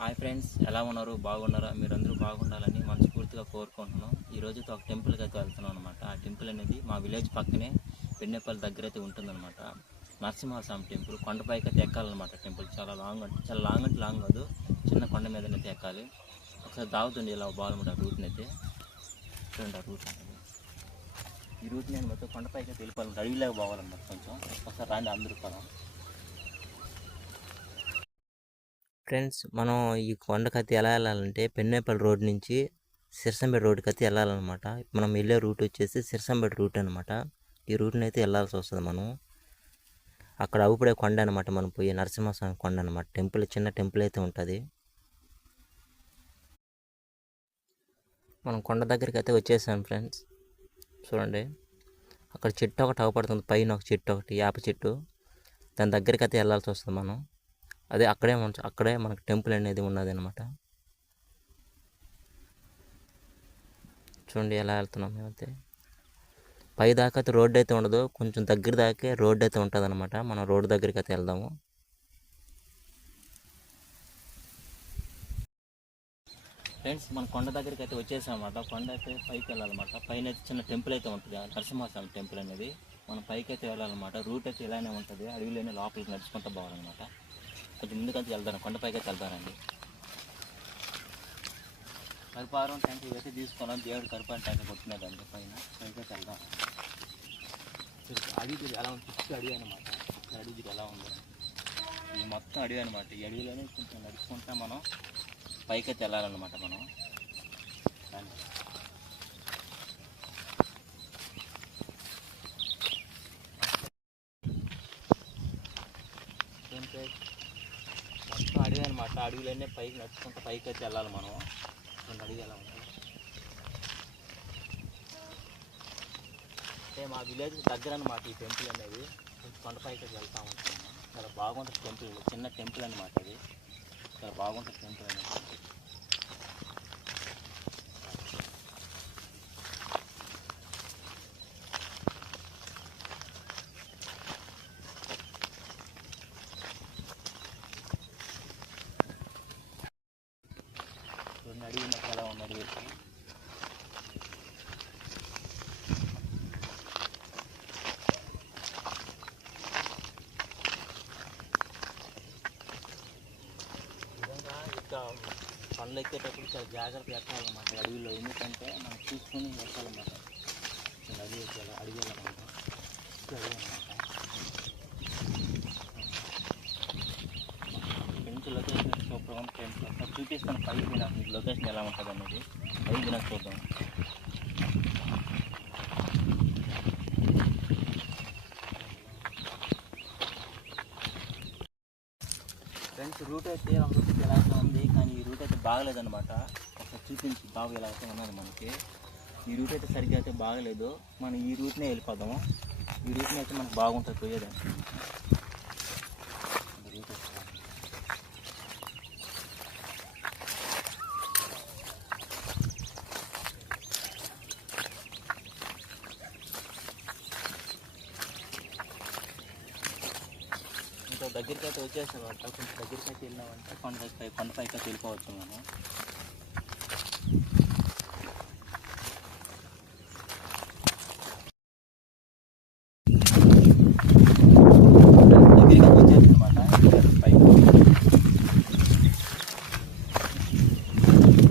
Hi friends ఎలా ఉన్నారు? బాగున్నారా? మీరందరూ బాగుండాలని మనస్ఫూర్తిగా కోరుకుంటున్నాం. ఈరోజు ఒక టెంపుల్కి అయితే వెళ్తున్నాం అనమాట ఆ టెంపుల్ అనేది మా విలేజ్ పక్కనే పెన్నెపల్లి దగ్గర అయితే ఉంటుందన్నమాట. నరసింహస్వామి టెంపుల్. కొండపైకి అయితే ఎక్కాలన్నమాట టెంపుల్. చాలా లాంగ్ అంటే చాలా లాంగ్ అంటే లాంగ్ కాదు. చిన్న కొండ మీద అయితే ఎక్కాలి. ఒకసారి దాగుతుంది ఇలా బాగుంటుంది ఆ రూట్ని అయితే చూడండి ఆ రూట్ అనేది. ఈ రూట్ నేను మొత్తం కొండపైకి అయితే వెళ్ళిపోవాలి. అడవిలోకి పోవాలన్నమాట కొంచెం. ఒకసారి రాండి అందరూ కదా ఫ్రెండ్స్ మనం ఈ కొండకత్తి ఎలా వెళ్ళాలంటే పెన్నేపల్లి రోడ్ నుంచి సిరసంపేట రోడ్డుకి అయితే వెళ్ళాలన్నమాట. మనం వెళ్ళే రూట్ వచ్చేసి సిరసంపేట రూట్ అనమాట ఈ రూట్ని అయితే వెళ్ళాల్సి వస్తుంది మనం. అక్కడ అవుపడే కొండ అనమాట మనం పోయి నరసింహస్వామి కొండ అనమాట టెంపుల్ చిన్న టెంపుల్ అయితే ఉంటుంది. మనం కొండ దగ్గరికి అయితే వచ్చేసాం ఫ్రెండ్స్. చూడండి. అక్కడ చెట్టు ఒకటి అవపడుతుంది. పైన ఒక చెట్టు ఒకటి వేప చెట్టు. దాని దగ్గరికి అయితే వెళ్ళాల్సి వస్తుంది మనం. అదే అక్కడే మన అక్కడే మనకు టెంపుల్ అనేది ఉన్నది అనమాట చూడండి ఎలా వెళ్తున్నాం మేమైతే. పైదాకా అయితే రోడ్డు అయితే ఉండదు. కొంచెం దగ్గర దాకే రోడ్డు అయితే ఉంటుంది అనమాట మనం రోడ్డు దగ్గరికి అయితే వెళ్దాము. ఫ్రెండ్స్ మన కొండ దగ్గరికి అయితే వచ్చేసామన్నమాట. కొండ అయితే పైకి వెళ్ళాలన్నమాట. పైన అయితే చిన్న టెంపుల్ అయితే ఉంటుంది ఆ నరసింహస్వామి టెంపుల్ అనేది. మనం పైకి అయితే వెళ్ళాలన్నమాట. రూట్ అయితే ఇలానే ఉంటుంది. అడవిలోనే లోపలికి నడుచుకుంటూ పోవాలన్నమాట. కొంచెం ముందుకైతే వెళ్తాను కొండపైకి అయితే వెళ్తానండి. కరిపారం ట్యాంక్ ఇవైతే తీసుకున్నాం దేవుడు కరిపారం ట్యాంక్ కొట్టినదండి పైన. పైకి అయితే వెళ్దాం. చూడు, అడవి ఎలా ఉంది చుట్టూ అడవి అనమాట అడవి ఎలా ఉందో? ఈ మొత్తం అడవి అనమాట ఈ అడవిలోనే కొంచెం నడుచుకుంటా మనం పైకి వెళ్ళాలన్నమాట మనం రండి. ఏంటి? మొత్తం అడవి అనమాట పైకి నడుచుకుంటూ పైకి వచ్చి వెళ్ళాలి మనం. రెండు అడిగేలా ఎలా ఉంటుంది అంటే మా విలేజ్ దగ్గర అనమాట ఈ టెంపుల్ అనేది. కొంచెం కొండపైకి అయితే వెళ్తా ఉంటాము. చాలా బాగుంటుంది టెంపుల్ చిన్న టెంపుల్ అనమాట ఇది. చాలా బాగుంటుంది టెంపుల్ అనేది రెండు అడిగినప్పుడు ఎలా ఉన్నాడు వీరికి విధంగా ఇక పనులు ఎక్కేటప్పుడు చాలా జాగ్రత్త ఎక్కాలన్నమాట. అడవిలో ఎందుకంటే మనం చూసుకొని ఎక్కాలన్నమాట. చాలా అడవి ఎక్కాలి అడవి వెళ్ళాలన్నమాట అడవి అన్నమాట ఫ్రెండ్స్ లొకేషన్ సూపర్ ఉంది ఫ్రెండ్స్? చూపిస్తాను పైకి నాకు లొకేషన్ ఎలా ఉంటుంది అనేది. పైకి నాకు చూద్దాం. ఫ్రెండ్స్ రూట్ అయితే ఒక ఉంది? కానీ ఈ రూట్ అయితే బాగలేదన్నమాట. ఒకసారి చూపించి బాగా ఎలా అయితే ఉన్నది మనకి. ఈ రూట్ అయితే సరిగ్గా అయితే బాగలేదు. మనం ఈ రూట్నే వెళ్ళిపోదాము. ఈ రూట్ని అయితే మనకు బాగుంటుంది పోయేదానికి ఈ రూట్ అయితే బాగుంది. ఇంకా దగ్గరికి అయితే వచ్చేసామంట కొంచెం దగ్గరికి అయితే వెళ్ళినామంటే కొండ కొండపైకి అయితే వెళ్ళిపోవచ్చు మనం దగ్గరికి అయితే వచ్చేసామన్నమాట పైకి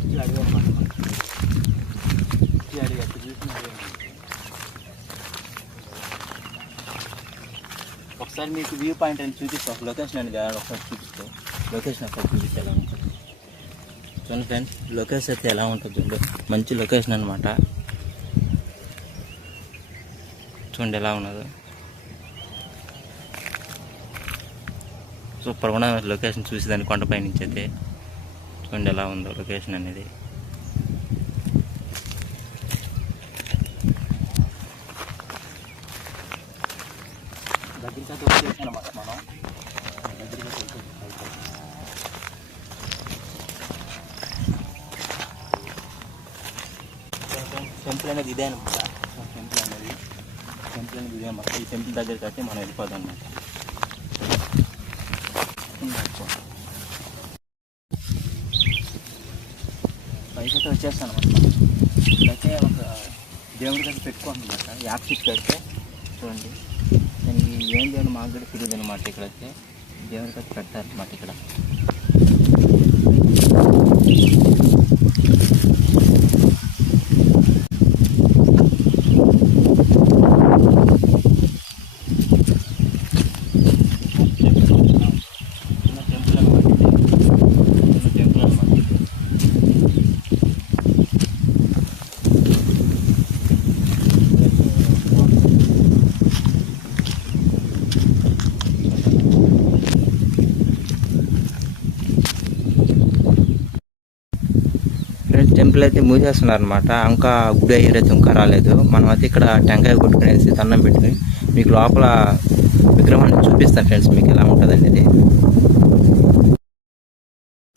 ఇది అడవి అనమాట ఇది అడవి అక్కడ చూసిన అడవి అన్నమాట. ఒకసారి మీకు వ్యూ పాయింట్ అని చూపిస్తా. ఒక లొకేషన్ అనేది కాదు ఒకసారి చూపిస్తూ. లొకేషన్ ఒకసారి చూపిస్తే ఎలా చూడండి ఫ్రెండ్స్ లొకేషన్ అయితే ఎలా ఉంటుంది చూడండి. మంచి లొకేషన్ అనమాట చూడండి ఎలా ఉన్నదో. సూపర్ కూడా లొకేషన్ చూసి దాన్ని కొండపై నుంచి అయితే చూడండి ఎలా ఉందో లొకేషన్ అనేది. దగ్గరికి అయితే అన్నమాట మనం. దగ్గరికి టెంపుల్ అనేది ఇదే అనమాట టెంపుల్ అనేది టెంపుల్ అనేది ఇదే అనమాట ఈ టెంపుల్ దగ్గరికి అయితే మనం వెళ్ళిపోదాం అనమాట పైకైతే వచ్చేస్తాను అనమాట ఇక్కడైతే ఒక దేవుడి దగ్గర పెట్టుకుంటున్నమాట యాప్ షిఫ్ట్ అయితే చూడండి. నేను ఈ ఏం దేవుడు మాకు కూడా తెలియదు అనమాట ఇక్కడైతే దేవుడికి అయితే పెడతారు అన్నమాట ఇక్కడ చిన్న టెంపుల్ అనమాట చిన్న టెంపుల్ అనమాట ఫ్రెండ్స్ టెంపుల్ అయితే మూసేస్తున్నారు అనమాట ఇంకా గుడి అయితే ఇంకా రాలేదు. మనం అయితే ఇక్కడ టెంకాయ కొట్టుకునేసి దండం పెట్టుకుని మీకు లోపల విగ్రహాన్ని చూపిస్తాను ఫ్రెండ్స్ మీకు ఎలా ఉంటుంది అనేది.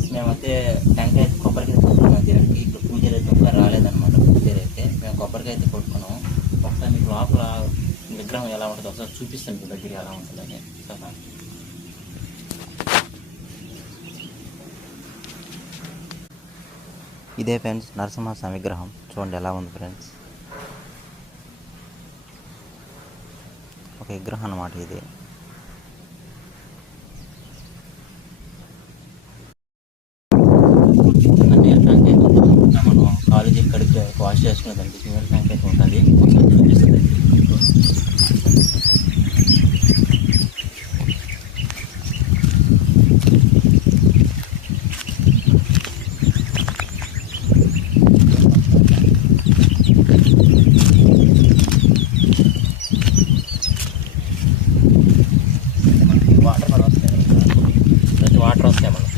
మేమైతే టెంకాయ కొబ్బరికాయ కొట్టుకున్నాం దేవుడికి ఇప్పుడు పూజలు అయితే ఇంకా రాలేదన్నమాట. పూజలు అయితే మేము కొబ్బరికాయ అయితే కొట్టుకున్నాం. ఒకసారి మీకు లోపల విగ్రహం ఎలా ఉంటుందో ఒకసారి చూపిస్తాను మీ దగ్గర ఎలా ఉంటుందని. సరే ఇదే ఫ్రెండ్స్ నరసింహస్వామి విగ్రహం. చూడండి ఎలా ఉంది ఫ్రెండ్స్. ఒక విగ్రహం అన్నమాట ఇది. కాలేజీ ఇక్కడికి వాష్ చేసుకునేదానికి. సింగల్ ట్యాంక్ అయితే ఉంటుంది. చూపిస్తుంది మనకి వాటర్ కూడా వస్తాయి ప్రతి వాటర్ వస్తాయి మనకి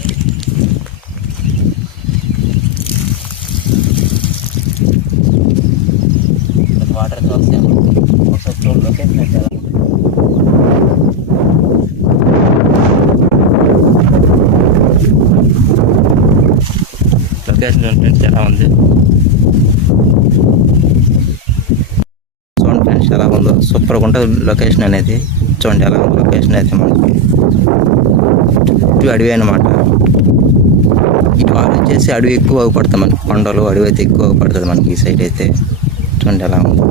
ప్రతి వాటర్ అయితే వస్తాయి మనకి ఒకసారి చూడు లొకేషన్ అయితే ఎలా ఉంది. లొకేషన్ ఫ్రెండ్స్ ఎలా ఉంది చూడండి ఫ్రెండ్స్ ఎలా ఉందో సూపర్గా ఉంటుంది లొకేషన్ అనేది చూడండి ఎలా ఉంది లొకేషన్ అయితే మనకి చుట్టూ అడవి అనమాట ఇటు వచ్చేసి అడవి ఎక్కువ పడుతుంది మనకి కొండలు అడవి అయితే ఎక్కువ పడుతుంది మనకి ఈ సైడ్ అయితే చూడండి ఎలా ఉందో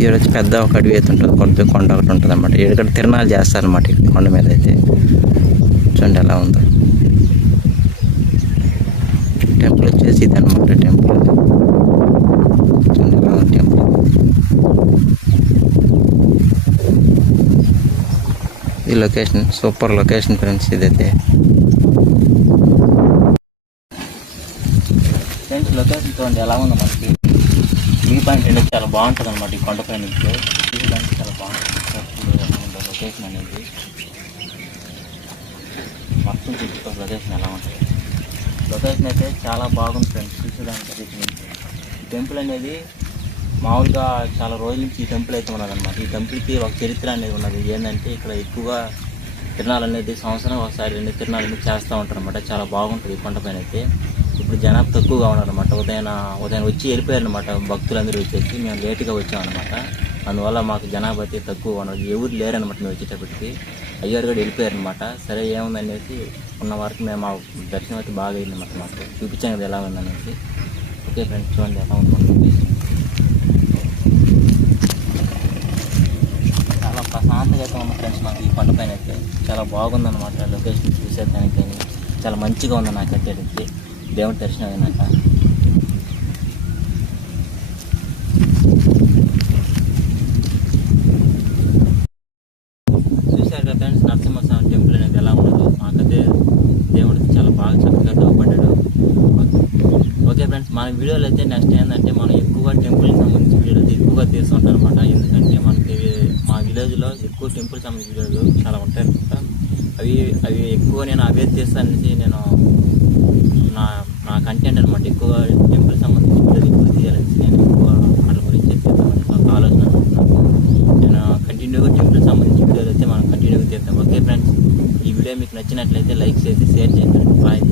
ఇక్కడ పెద్ద ఒక అడవి అయితే ఉంటుంది కొంత కొండ ఒకటి ఉంటుంది అనమాట ఇక్కడ తిరణాలు చేస్తారనమాట ఇక్కడ కొండ మీద అయితే. చూడండి ఎలా ఉందో. టెంపుల్ వచ్చేసి ఇది అనమాట టెంపుల్ చూడండి ఎలా ఉంది టెంపుల్ ఈ లొకేషన్ సూపర్ లొకేషన్ ఫ్రెండ్స్ ఇదైతే. ఫ్రెండ్స్ లొకేషన్ చూడండి ఎలా ఉందో మనకి. పాయింట్ అనేది చాలా బాగుంటుంది అనమాట ఈ కొండపై నుంచి. చూడడానికి చాలా బాగుంటుంది. లొకేషన్ అనేది మొత్తం చూసుకో లొకేషన్ ఎలా ఉంటుంది. లొకేషన్ అయితే చాలా బాగుంది ఫ్రెండ్స్ చూసేదానికి అయితే ఈ టెంపుల్ అనేది మామూలుగా చాలా రోజుల నుంచి ఈ టెంపుల్ అయితే ఉన్నదన్నమాట. ఈ టెంపుల్కి ఒక చరిత్ర అనేది ఉన్నది. ఏంటంటే ఇక్కడ ఎక్కువగా తిరణాలు అనేది సంవత్సరం ఒకసారి రెండు తిరణాలు అనేది చేస్తూ ఉంటారు అనమాట చాలా బాగుంటుంది ఈ కొండపైన అయితే. ఇప్పుడు జనాభా తక్కువగా ఉన్నారనమాట ఉదయం ఉదయం వచ్చి వెళ్ళిపోయారనమాట భక్తులందరూ వచ్చేసి మేము లేటుగా వచ్చామన్నమాట. అందువల్ల మాకు జనాభా అయితే తక్కువ ఉన్నారు ఎవరు లేరనమాట మేము వచ్చేటప్పటికి. అయ్యారు కూడా వెళ్ళిపోయారనమాట సరే ఏముందనేసి ఉన్న వరకు మేము మా దర్శనం అయితే బాగా అయిందన్నమాట మాకు. చూపించాం కదా ఎలా ఉందనేసి. ఓకే ఫ్రెండ్స్ చూడండి ఎలా ఉంది చాలా ప్రశాంతంగా అయితే ఉంది ఫ్రెండ్స్ మాకు ఈ కొండ పైన అయితే. చాలా బాగుందన్నమాట. లొకేషన్ చూసేదానికి కానీ చాలా మంచిగా ఉంది నాకు అయితే దేవుడి దర్శనం అయినాక. చూశారు కదా ఫ్రెండ్స్ నరసింహస్వామి టెంపుల్ అనేది ఎలా ఉండదు మాకైతే దేవుడికి చాలా బాగా చక్కగా తోపడ్డాడు ఓకే ఫ్రెండ్స్ మన వీడియోలు అయితే నెక్స్ట్ ఏంటంటే మనం ఎక్కువగా టెంపుల్కి సంబంధించిన వీడియోలు అయితే ఎక్కువగా తీసుకుంటాం అనమాట ఎందుకంటే మనకి మా విలేజ్లో ఎక్కువ టెంపుల్ సంబంధించిన వీడియోలు చాలా ఉంటాయి అనమాట అవి అవి ఎక్కువ నేను అవే తీస్తాననేసి నేను నా నా కంటెంట్ అనమాట ఎక్కువ టెంపుల్ సంబంధించి పిల్లలు ఎక్కువ చేయాలని నేను ఎక్కువ వాళ్ళ గురించి చెప్పేదాన్ని. ఒక ఆలోచన నేను కంటిన్యూగా టెంపుల్ సంబంధించి వీడియోలు అయితే మనం కంటిన్యూగా చేస్తాం ఓకే ఫ్రెండ్స్ ఈ వీడియో మీకు నచ్చినట్లయితే లైక్ చేసి షేర్ చేయండి. బాయ్